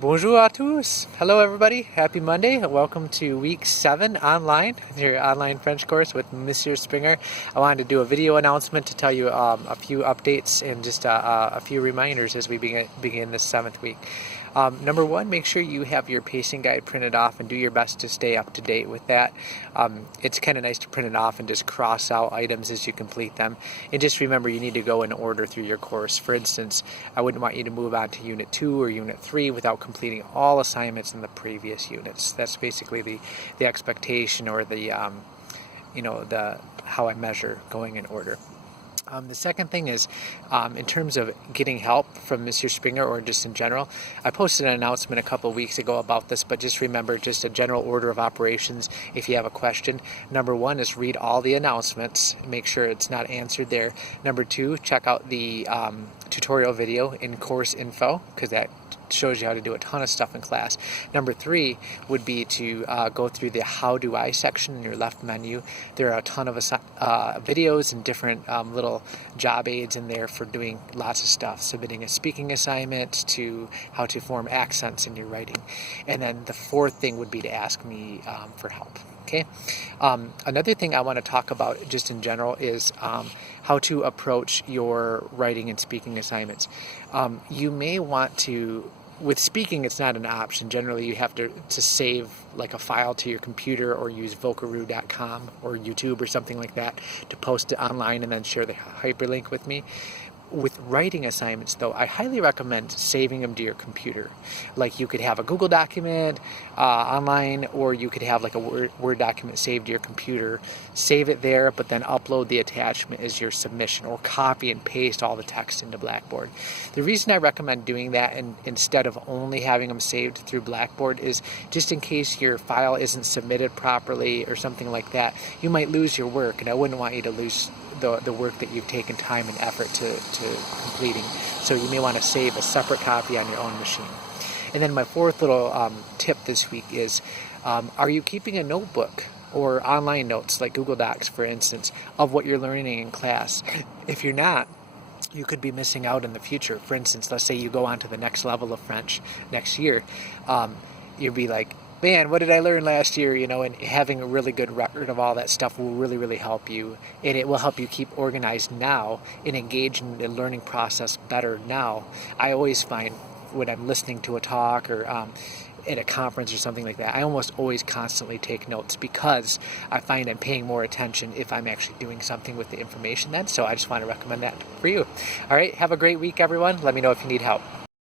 Bonjour à tous. Hello, everybody. Happy Monday. Welcome to week 7 online, your online French course with Monsieur Springer. I wanted to do a video announcement to tell you a few updates and just a few reminders as we begin this 7th week. Number one, make sure you have your pacing guide printed off and do your best to stay up to date with that. It's kind of nice to print it off and just cross out items as you complete them. And just remember, you need to go in order through your course. For instance, I wouldn't want you to move on to Unit 2 or Unit 3 without completing all assignments in the previous units. That's basically the expectation, or the how I measure going in order. The second thing is, in terms of getting help from Mr. Springer or just in general, I posted an announcement a couple of weeks ago about this, but just remember, just a general order of operations if you have a question. Number one is read all the announcements, make sure it's not answered there. Number two, check out the tutorial video in course info, because that shows you how to do a ton of stuff in class. Number three would be to go through the How Do I section in your left menu. There are a ton of videos and different little job aids in there for doing lots of stuff, submitting a speaking assignment to how to form accents in your writing. And then the fourth thing would be to ask me for help. Okay. Another thing I want to talk about just in general is how to approach your writing and speaking assignments. You may want to, with speaking, it's not an option. Generally, you have to save like a file to your computer or use Vocaroo.com or YouTube or something like that to post it online and then share the hyperlink with me. With writing assignments, though, I highly recommend saving them to your computer. Like, you could have a Google document online, or you could have like a Word document saved to your computer. Save it there, but then upload the attachment as your submission, or copy and paste all the text into Blackboard. The reason I recommend doing that instead of only having them saved through Blackboard is just in case your file isn't submitted properly or something like that, you might lose your work, and I wouldn't want you to lose the work that you've taken time and effort to completing. So you may want to save a separate copy on your own machine. And then my fourth little tip this week is, are you keeping a notebook or online notes like Google Docs, for instance, of what you're learning in class? If you're not, you could be missing out in the future. For instance, let's say you go on to the next level of French next year. You'll be like, man, what did I learn last year? And having a really good record of all that stuff will really, really help you. And it will help you keep organized now and engage in the learning process better now. I always find when I'm listening to a talk or at a conference or something like that, I almost always constantly take notes, because I find I'm paying more attention if I'm actually doing something with the information then. So I just want to recommend that for you. All right, have a great week, everyone. Let me know if you need help.